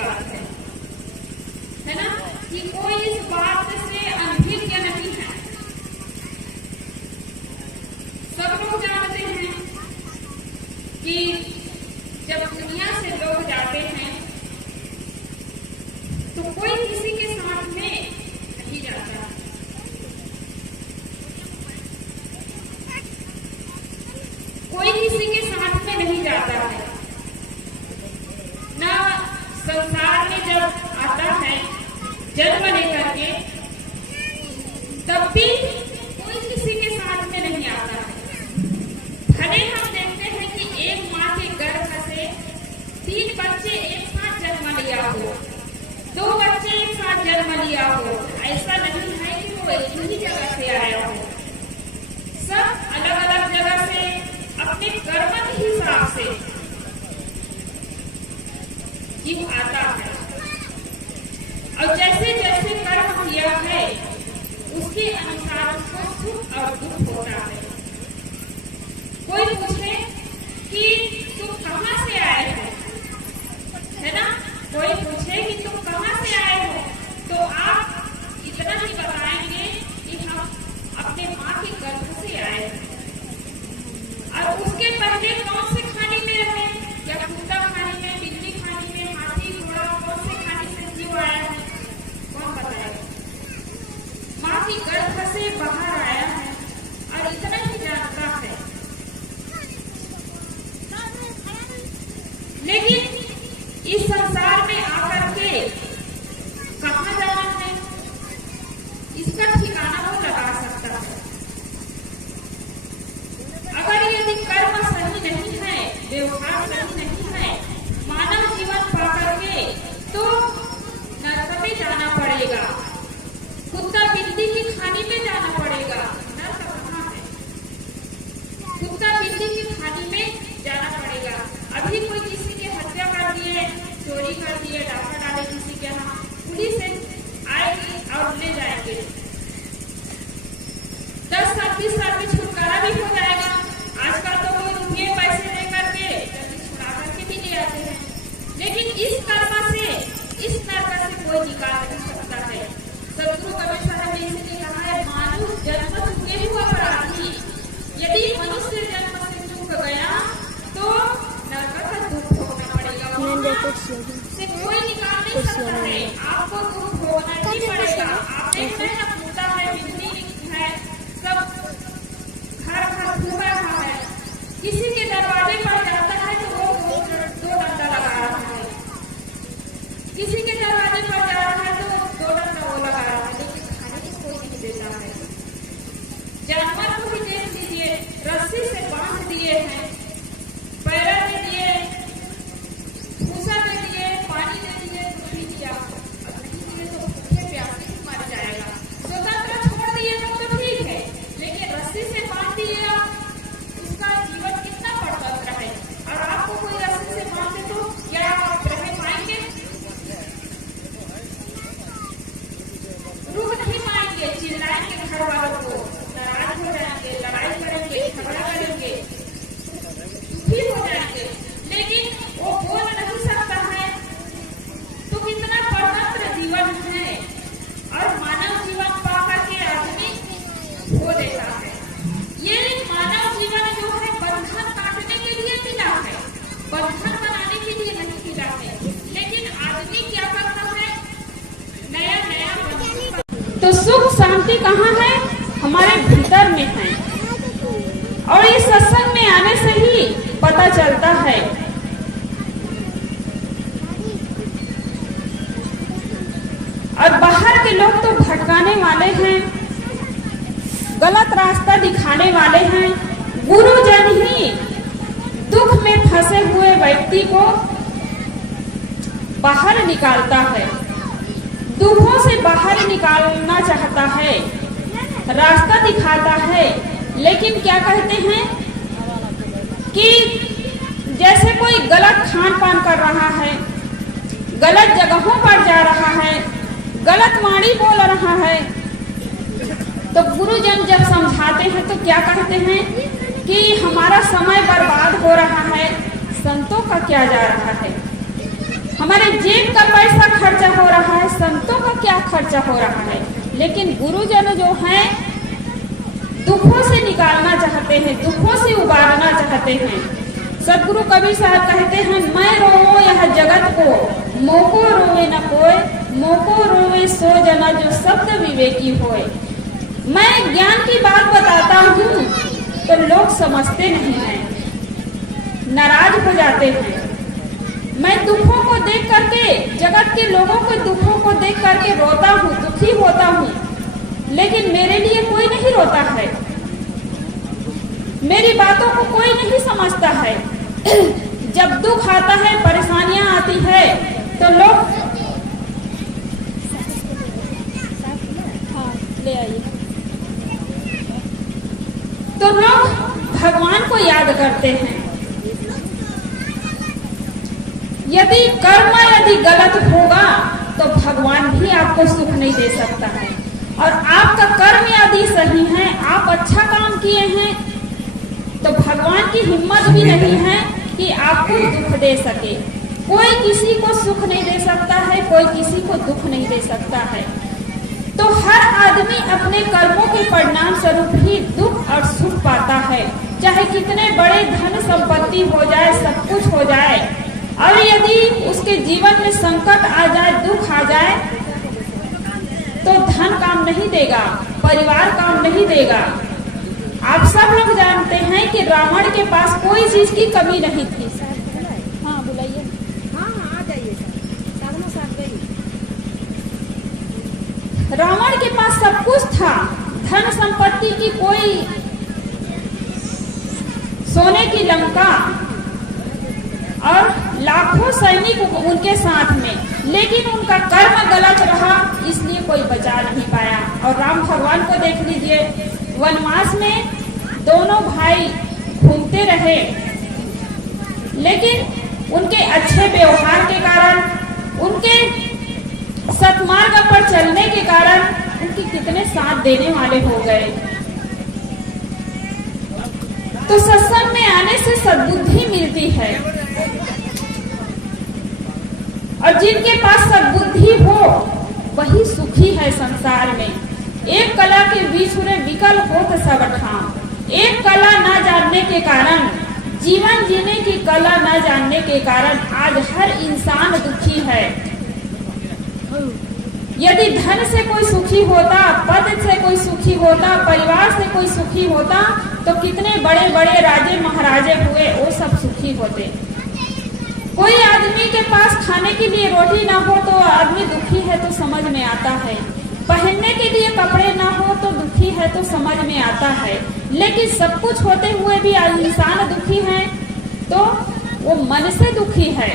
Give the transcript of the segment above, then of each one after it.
बात है ना, कि कोई इस बात से अनभिज्ञ नहीं है। सब लोग जानते हैं कि जब दुनिया से लोग जाते हैं तो कोई किसी के साथ में नहीं जाता। कोई किसी के साथ में नहीं जाता है ना। संसार में जब आता है जन्म लेकर के, तब भी कोई किसी के साथ में नहीं आता है। भले हम देखते हैं कि एक माँ के गर्भ से 3 बच्चे एक साथ जन्म लिया हो, 2 बच्चे एक साथ जन्म लिया हो, ऐसा नहीं है कि वो एक ही जगह से आया हो। सब अलग अलग जगह से अपने कर्म के हिसाब से जीव आता है, और जैसे जैसे कर्म किया है उसके अनुसार उसको सुख और दुख होता है। कोई पूछे कि तुम कहाँ से आए हो, है ना, कोई पूछे कि तुम कहाँ से आए हो, तो आप इतना ही बताएंगे कि हम अपने माँ के गर्भ से आए हैं। और उसके पहले कौन से खाने में रहे, या कुत्ता खाने में, बिल्ली खाने में, हाथी घोड़ा, कौन से खाने से जीव आया है, कौन बताएगा। माँ की गर्भ से बाहर आया है और इतना ही जानता है। लेकिन इस संसार में आकर के कहाँ जाना है, इसका ठिकाना वो लगा सकता है। अगर यदि कर्म सही नहीं है, व्यवहार सही नहीं है, मानव जीवन पाकर के, तो नरक में जाना पड़ेगा, कुत्ता बिल्ली की खानी में जाना पड़ेगा। नरक कहाँ है? कुत्ता बिल्ली की खानी में जाना पड़ेगा। अभी कोई किसी की हत्या कर दिए, चोरी कर दिए, डाका डाले किसी के यहाँ, पुलिस आएगी और ले जाएंगे। 10 साल 20 साल में छुटकारा भी हो जाएगा। आजकल तो कोई रुपये पैसे लेकर के जल्दी छुड़ा करके भी ले आते हैं। लेकिन इस कर्म से, इस नरक से कोई निकाल नहीं सकता है। सदगुरु कबीर साहब ने इसलिए कहा है, मानुष जन्म चुके हुआ अपराधी, यदि मनुष्य जन्म से चूक गया तो नरक का दुख भोगना पड़ेगा। से कोई निकाल नहीं सकता है, आपको दुख भोगना ही पड़ेगा। आप देख रहे हैं ना, कुत्ता है, बिल्ली है, सब घर घर घूम रहा है। किसी के दरवाजे पर जाता है तो वो 2 डंडा लगा रहा है, किसी के दरवाजे पर जा रहा है तो 2 डंडा वो लगा रहा है, लेकिन खाने की कोई नहीं देता है। जानवर को भी देख लीजिए, रस्सी से बांध दिए हैं, पैरा दे दिए, भूसा दे दिए, पानी दे दिए, कुछ भी दिया, अब नहीं दिए तो भूखे प्यासे ही मर जाएगा। स्वतंत्र छोड़ दिए तो ठीक है, लेकिन रस्सी से बांध दिए आप, उसका जीवन कितना पड़ता है। और आपको कोई रस्सी से बांधे तो क्या आप रह पाएंगे? रुक नहीं पाएंगे, चिल्लाएंगे घर वालों को, नाराज हो जाएंगे, लड़ाई करेंगे, झगड़ा करेंगे, दुखी हो जाएंगे। लेकिन वो बोल नहीं सकता है, तो कितना स्वतंत्र जीवन है। और मानव जीवन पाकर के आदमी खो देता है। ये मानव जीवन जो है बंधन काटने के लिए मिला है, बंधन बनाने के लिए नहीं मिला है। लेकिन आदमी क्या करता है, नया नया बंधन। तो सुख शांति कहाँ है? हमारे भीतर में है। और इस सत्संग में आने से ही पता चलता है। और बाहर के लोग तो भटकाने वाले हैं, गलत रास्ता दिखाने वाले हैं। गुरुजन ही दुख में फंसे हुए व्यक्ति को बाहर निकालता है, दुखों से बाहर निकालना चाहता है, रास्ता दिखाता है। लेकिन क्या कहते हैं कि जैसे कोई गलत खान पान कर रहा है, गलत जगहों पर जा रहा है, गलत वाणी बोल रहा है, तो गुरुजन जब समझाते हैं तो क्या कहते हैं कि हमारा समय बर्बाद हो रहा है, संतों का क्या जा रहा है। हमारे जेब का पैसा खर्चा हो रहा है, संतों का क्या खर्चा हो रहा है। लेकिन गुरुजन जो हैं दुखों से निकालना चाहते हैं, दुखों से उबारना चाहते हैं। सदगुरु कबीर साहब कहते हैं, मैं रोवो यह जगत को, मोको रोवे न कोय, मोको रोवे सो जना जो शब्द विवेकी होए। मैं ज्ञान की बात बताता हूँ तो लोग समझते नहीं हैं, नाराज हो जाते हैं। मैं दुखों को देख करके, जगत के लोगों के दुखों को देख करके रोता हूँ, दुखी होता हूँ, लेकिन मेरे लिए कोई नहीं रोता है, मेरी बातों को कोई नहीं समझता है। जब दुख आता है, परेशानियां आती है तो लोग ले आइए, तो लोग भगवान को याद करते हैं। यदि कर्म यदि गलत होगा तो भगवान भी आपको सुख नहीं दे सकता है, और आपका कर्म यदि सही है, आप अच्छा काम किए हैं, तो भगवान की हिम्मत भी नहीं है कि आपको दुख दे सके। कोई किसी को सुख नहीं दे सकता है, कोई किसी को दुख नहीं दे सकता है। तो हर आदमी अपने कर्मों के परिणाम स्वरूप ही दुख और सुख पाता है, चाहे कितने बड़े धन संपत्ति हो जाए, सब कुछ हो जाए, और यदि उसके जीवन में संकट आ जाए, दुख आ जाए, तो धन काम नहीं देगा, परिवार काम नहीं देगा। आप सब लोग जानते हैं कि रावण के पास कोई चीज की कमी नहीं थी। हाँ बुलाइए। हाँ आ जाइए सर। रावण के पास सब कुछ था, धन संपत्ति की कोई, सोने की लंका और लाखों सैनिक उनके साथ में, लेकिन उनका कर्म गलत रहा, इसलिए कोई बचा नहीं पाया। और राम भगवान को देख लीजिए, वनवास में दोनों भाई घूमते रहे, लेकिन उनके अच्छे व्यवहार के कारण, उनके सत्मार्ग पर चलने के कारण उनके कितने साथ देने वाले हो गए। तो सत्संग में आने से सद्बुद्धि मिलती है, और जिनके पास सद्बुद्धि हो वही सुखी है संसार में। एक कला के बीच विकल होत सब ठाम। एक कला न जानने के कारण, जीवन जीने की कला न जानने के कारण आज हर इंसान दुखी है। यदि धन से कोई सुखी होता, पद से कोई सुखी होता, परिवार से कोई सुखी होता, तो कितने बड़े बड़े राजे महाराजे हुए, वो सब सुखी होते। कोई आदमी के पास खाने के लिए रोटी ना हो तो आदमी दुखी है, तो समझ में आता है। पहनने के लिए कपड़े ना हो तो दुखी है, तो समझ में आता है। लेकिन सब कुछ होते हुए भी इंसान दुखी है, तो वो मन से दुखी है,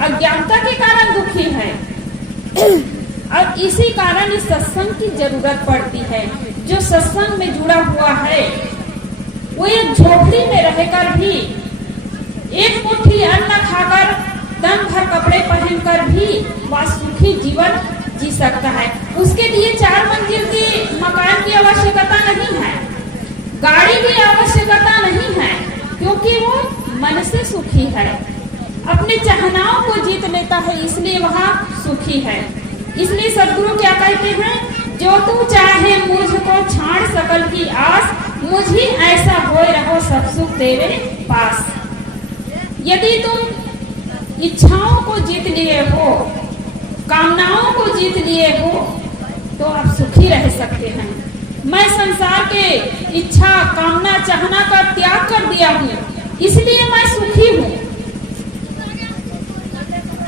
अज्ञानता के कारण दुखी है। और इसी कारण इस सत्संग की जरूरत पड़ती है। जो सत्संग में जुड़ा हुआ है वो एक झोपड़ी में रहकर भी, एक मुट्ठी अन्न खाकर, तन भर कपड़े पहनकर भी वह सुखी जीवन जी सकता है। उसके लिए 4 मंजिल की मकान की आवश्यकता नहीं है, गाड़ी की आवश्यकता नहीं है, क्योंकि वो मन से सुखी है, अपने चाहनाओं को जीत लेता है, इसलिए वहाँ सुखी है। इसलिए सदगुरु क्या कहते हैं, जो तू चाहे मुझको छाड़ सकल की आस, मुझे ऐसा होए रहो सब सुख तेरे पास। यदि तुम इच्छाओं को जीत लिए हो, कामनाओं को जीत लिए हो, तो आप सुखी रह सकते हैं। मैं संसार के इच्छा, कामना, चाहना का त्याग कर दिया हूँ, इसलिए मैं सुखी हूँ।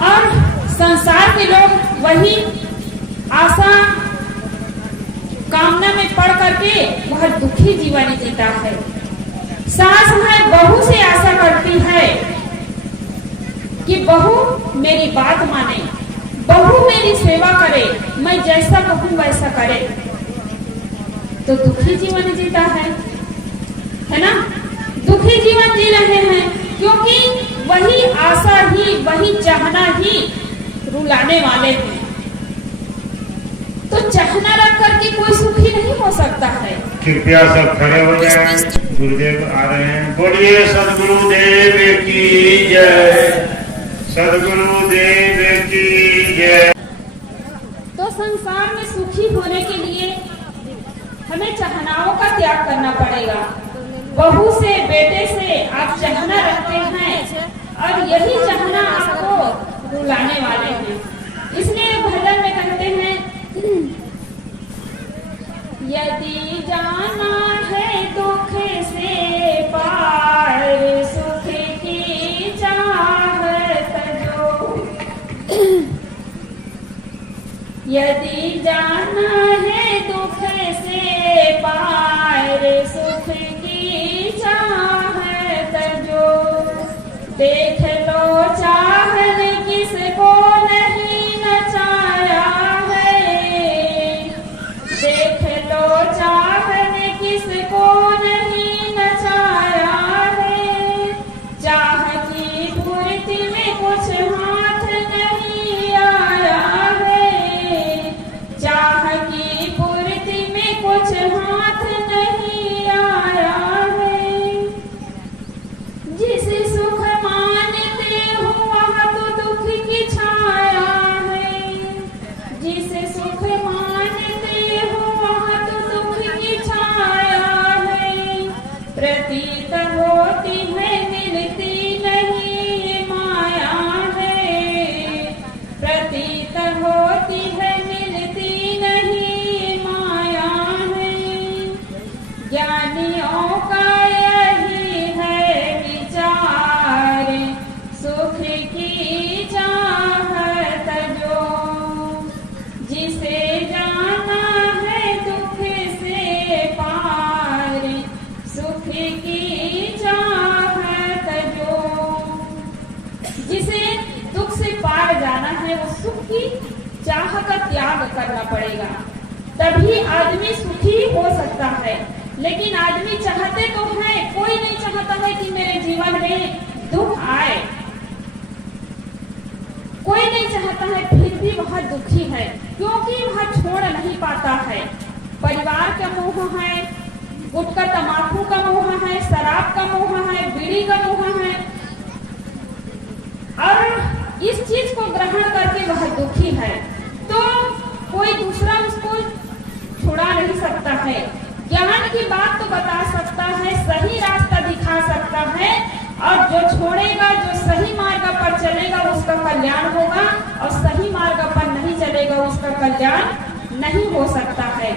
और संसार के लोग वही आशा कामना में पड़ करके वह दुखी जीवन जीता है। सास है बहू से आशा करती है कि बहू मेरी बात माने, बहू मेरी सेवा करे, मैं जैसा कहूँ वैसा करे, तो दुखी जीवन जीता है ना। दुखी जीवन जी रहे हैं क्योंकि वही आशा ही, वही चाहना ही रुलाने वाले हैं। तो चाहना रख करके कोई सुखी नहीं हो सकता है। कृपया सब खड़े हो जाएं, गुरुदेव आ रहे हैं। बोलिए सदगुरुदेव की जय, सद्गुरुदेव की जय। तो संसार में सुखी होने के लिए हमें चाहनाओं का त्याग करना पड़ेगा। बहू से, बेटे से आप चाहना रखते हैं और यही चाहना आपको रुलाने वाले हैं। इसलिए भजन में कहते हैं, यदि जाना है दुख से पार, सुख की चाहत जो। यदि जाना है दुख से पार, सुख की चाहत जो। देख लो चाहन किसको नहीं नचाया है, देख लो चाहन किसको नहीं नचाया है। चाह की पूर्ति में कुछ हाथ नहीं आया है, चाह की पूर्ति में कुछ हाथ नहीं आया है। जिसे सुख मानते हो वह तो दुख की छाया है, जिसे सुख मानते हो वह तो दुख की छाया है। प्रतीत होती है मिलती नहीं माया है, प्रतीत होती है मिलती नहीं माया है। ज्ञानियों का यही है विचार, सुख की चाहत जो। जिसे जाना है दुख से पार, सुख की चाहत जो। जिसे दुख से पार जाना है वो सुख की चाह का त्याग करना पड़ेगा, तभी आदमी सुखी हो सकता है। लेकिन आदमी चाहते तो है, कोई नहीं चाहता है कि मेरे जीवन में दुख आए, कोई नहीं चाहता है, फिर भी वह दुखी है क्योंकि वह छोड़ नहीं पाता है। परिवार का मोह है, गुटखा तंबाकू का मोह है, शराब का मोह है, बीड़ी का मोह है, और इस चीज को ग्रहण करके वह दुखी है। तो कोई दूसरा उसको छुड़ा नहीं सकता है। ज्ञान की बात तो बता सकता है, सही रास्ता दिखा सकता है, और जो छोड़ेगा, जो सही मार्ग पर चलेगा उसका कल्याण होगा, और सही मार्ग पर नहीं चलेगा उसका कल्याण नहीं हो सकता है।